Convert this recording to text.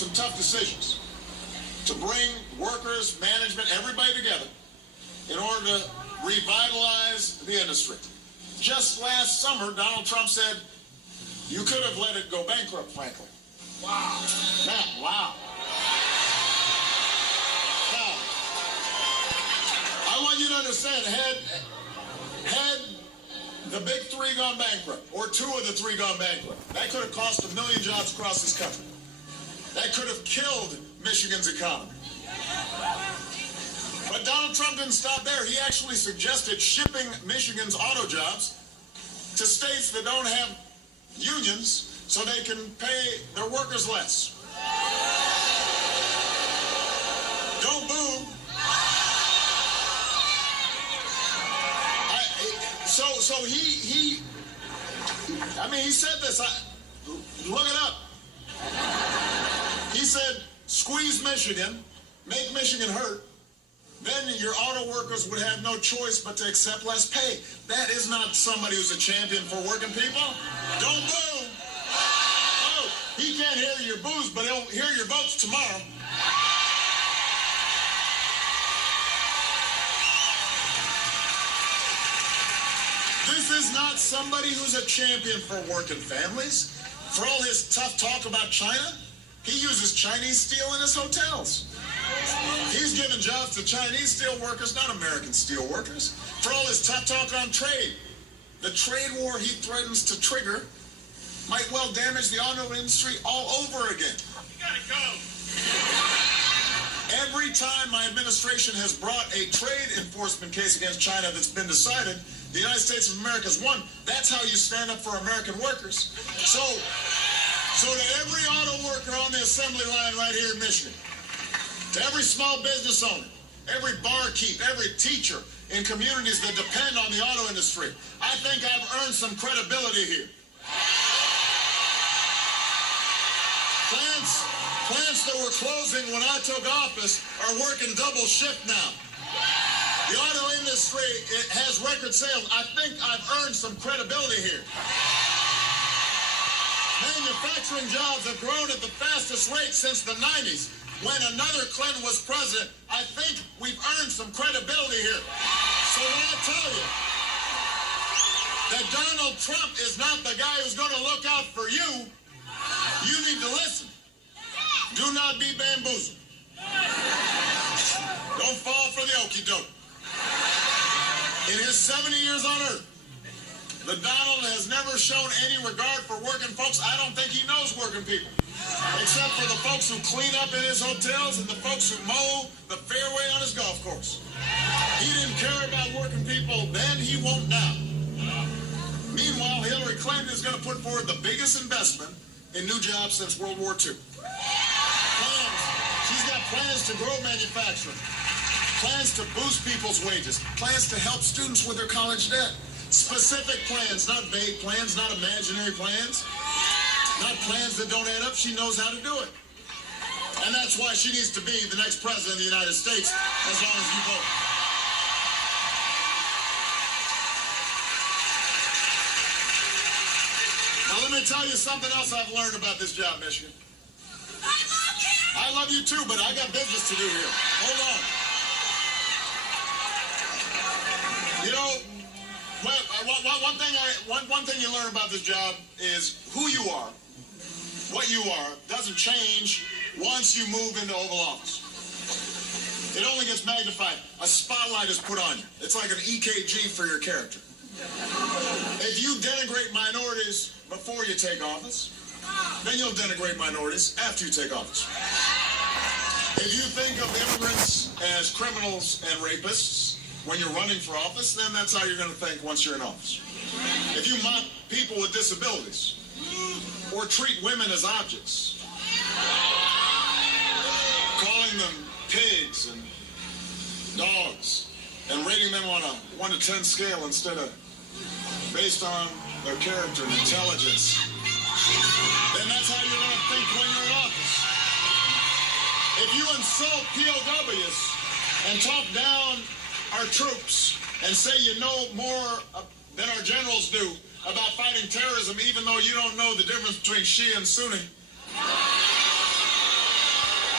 some tough decisions to bring workers, management, everybody together in order to revitalize the industry. Just last summer, Donald Trump said, you could have let it go bankrupt, frankly. Wow. Man, wow. Now, I want you to understand, had the big three gone bankrupt, or two of the three gone bankrupt, that could have cost 1 million jobs across this country. That could have killed Michigan's economy. But Donald Trump didn't stop there. He actually suggested shipping Michigan's auto jobs to states that don't have unions so they can pay their workers less. Don't boo. He said this. Look it up. He said, squeeze Michigan, make Michigan hurt, then your auto workers would have no choice but to accept less pay. That is not somebody who's a champion for working people. Don't boo. Oh, he can't hear your boos, but he'll hear your votes tomorrow. This is not somebody who's a champion for working families. For all his tough talk about China, he uses Chinese steel in his hotels. He's giving jobs to Chinese steel workers, not American steel workers. For all his tough talk on trade, the trade war he threatens to trigger might well damage the auto industry all over again. You gotta go. Every time my administration has brought a trade enforcement case against China that's been decided, the United States of America's won. That's how you stand up for American workers. So to every auto worker on the assembly line right here in Michigan, to every small business owner, every barkeep, every teacher in communities that depend on the auto industry, I think I've earned some credibility here. Plants that were closing when I took office are working double shift now. The auto industry, it has record sales. I think I've earned some credibility here. Manufacturing jobs have grown at the fastest rate since the 90s. When another Clinton was president, I think we've earned some credibility here. So when I tell you that Donald Trump is not the guy who's going to look out for you, you need to listen. Do not be bamboozled. Don't fall for the okie doke. In his 70 years on earth, the Donald has never shown any regard for working folks. I don't think he knows working people, except for the folks who clean up in his hotels and the folks who mow the fairway on his golf course. He didn't care about working people then, he won't now. Meanwhile, Hillary Clinton is going to put forward the biggest investment in new jobs since World War II. She's got plans to grow manufacturing, plans to boost people's wages, plans to help students with their college debt. Specific plans, not vague plans, not imaginary plans, not plans that don't add up. She knows how to do it. And that's why she needs to be the next president of the United States, as long as you vote. Now let me tell you something else I've learned about this job, Michigan. I love you too, but I got business to do here. Hold on. You know, one thing you learn about this job is who you are, what you are, doesn't change once you move into Oval Office. It only gets magnified. A spotlight is put on you. It's like an EKG for your character. If you denigrate minorities before you take office, then you'll denigrate minorities after you take office. If you think of immigrants as criminals and rapists when you're running for office, then that's how you're going to think once you're in office. If you mock people with disabilities or treat women as objects, calling them pigs and dogs and rating them on a 1 to 10 scale instead of based on their character and intelligence, then that's how you're going to think when you're in office. If you insult POWs and talk down our troops and say you know more than our generals do about fighting terrorism, even though you don't know the difference between Shia and Sunni,